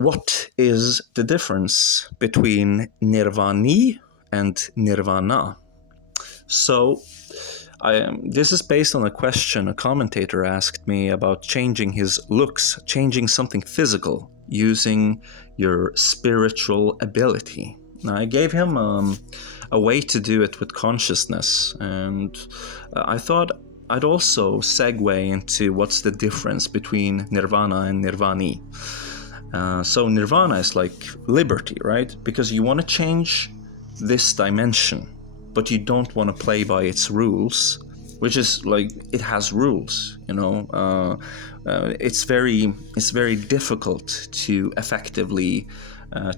What is the difference between Nirvani and Nirvana? So, this is based on a question a commentator asked me about changing his looks, changing something physical, using your spiritual ability. Now, I gave him a way to do it with consciousness, and I thought I'd also segue into what's the difference between Nirvana and Nirvani. So Nirvana is like liberty, right? Because you want to change this dimension, but you don't want to play by its rules, which is like it has rules, you know. It's very difficult to effectively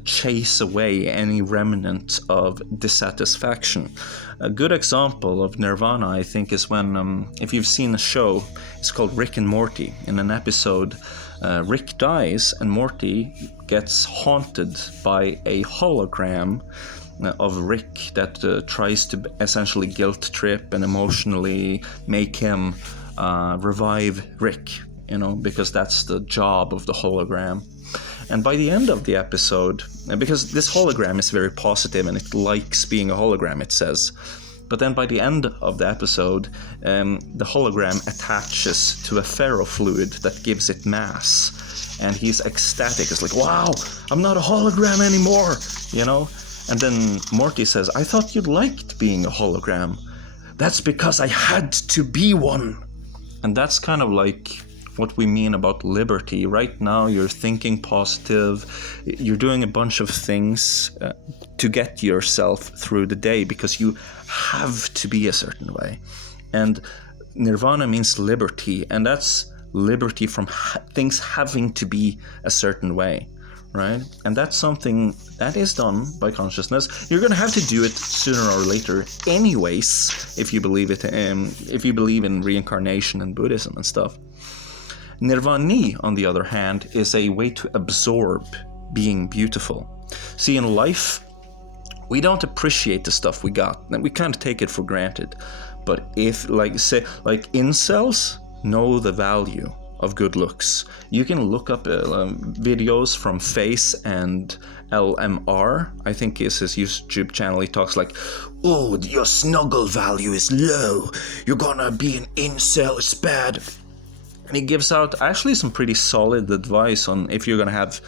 chase away any remnant of dissatisfaction. A good example of Nirvana, I think, is when, if you've seen a show, it's called Rick and Morty. In an episode, Rick dies and Morty gets haunted by a hologram of Rick that tries to essentially guilt trip and emotionally make him revive Rick, you know, because that's the job of the hologram. And by the end of the episode, because this hologram is very positive and it likes being a hologram, it says, but then by the end of the episode, the hologram attaches to a ferrofluid that gives it mass. And he's ecstatic. It's like, wow, I'm not a hologram anymore, you know? And then Morty says, I thought you liked being a hologram. That's because I had to be one. And that's kind of like what we mean about liberty. Right now, you're thinking positive. You're doing a bunch of things to get yourself through the day because you have to be a certain way. And Nirvana means liberty, and that's liberty from things having to be a certain way, right? And that's something that is done by consciousness. You're going to have to do it sooner or later anyways, if you believe it, if you believe in reincarnation and Buddhism and stuff. Nirvani, on the other hand, is a way to absorb being beautiful. See, in life, we don't appreciate the stuff we got, and we kind of take it for granted. But if, like incels know the value of good looks. You can look up videos from Face and LMR, I think is his YouTube channel. He talks like, oh, your snuggle value is low. You're gonna be an incel, it's bad. And he gives out actually some pretty solid advice on if you're going to have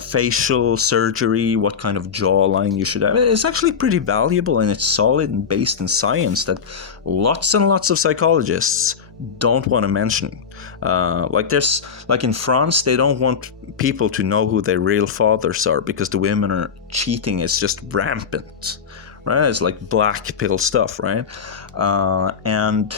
facial surgery, what kind of jawline you should have. It's actually pretty valuable, and it's solid and based in science that lots and lots of psychologists don't want to mention. Like in France, they don't want people to know who their real fathers are because the women are cheating is just rampant, right? It's like black pill stuff, right? And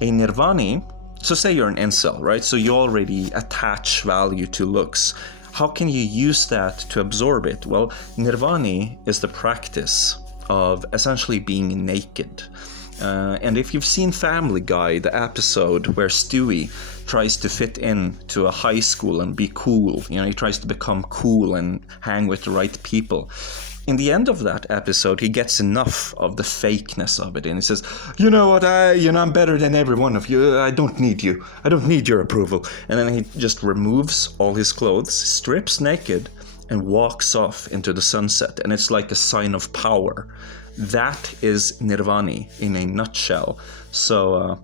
a Nirvani. So say you're an incel, right? So you already attach value to looks. How can you use that to absorb it? Well, Nirvani is the practice of essentially being naked. And if you've seen Family Guy, the episode where Stewie tries to fit in to a high school and be cool, you know, he tries to become cool and hang with the right people. In the end of that episode, he gets enough of the fakeness of it, and he says, you know what, I'm better than every one of you. I don't need you. I don't need your approval. And then he just removes all his clothes, strips naked, and walks off into the sunset. And it's like a sign of power. That is Nirvani in a nutshell. So,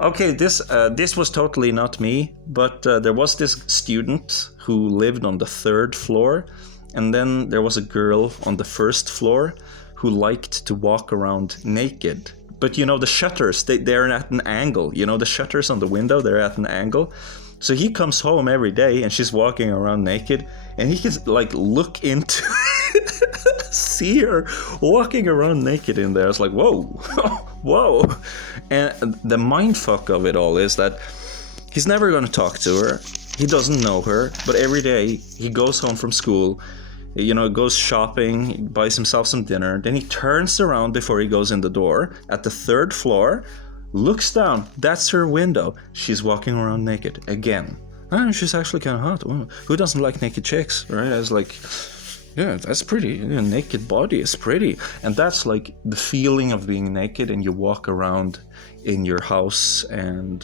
okay, this was totally not me, but there was this student who lived on the 3rd floor. And then there was a girl on the 1st floor who liked to walk around naked. But you know, the shutters, they're at an angle. You know, the shutters on the window, they're at an angle. So he comes home every day and she's walking around naked. And he can like look into, see her walking around naked in there. It's like, whoa, whoa. And the mindfuck of it all is that he's never going to talk to her. He doesn't know her, but every day he goes home from school, you know, goes shopping, buys himself some dinner, then he turns around before he goes in the door at the 3rd floor, looks down, that's her window, she's walking around naked again. She's actually kind of hot. Who doesn't like naked chicks, right? I was like, Yeah, that's pretty. A naked body is pretty. And that's like the feeling of being naked, and you walk around in your house, and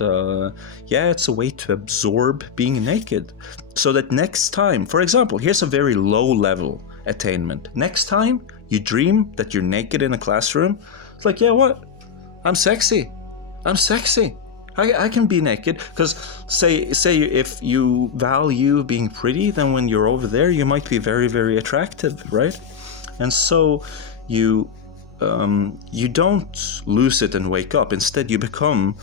yeah, it's a way to absorb being naked. So that next time, for example, here's a very low level attainment. Next time you dream that you're naked in a classroom, it's like, yeah, what? I'm sexy. I'm sexy. I can be naked, because say if you value being pretty, then when you're over there you might be very, very attractive, right? And so you don't lose it and wake up. Instead, you become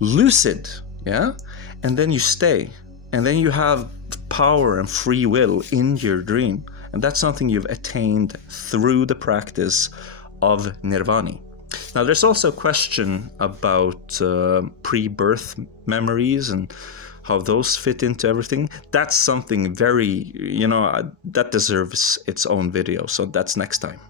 lucid, yeah, and then you stay, and then you have power and free will in your dream, and that's something you've attained through the practice of Nirvani. Now, there's also a question about pre-birth memories and how those fit into everything. That's something very, that deserves its own video. So that's next time.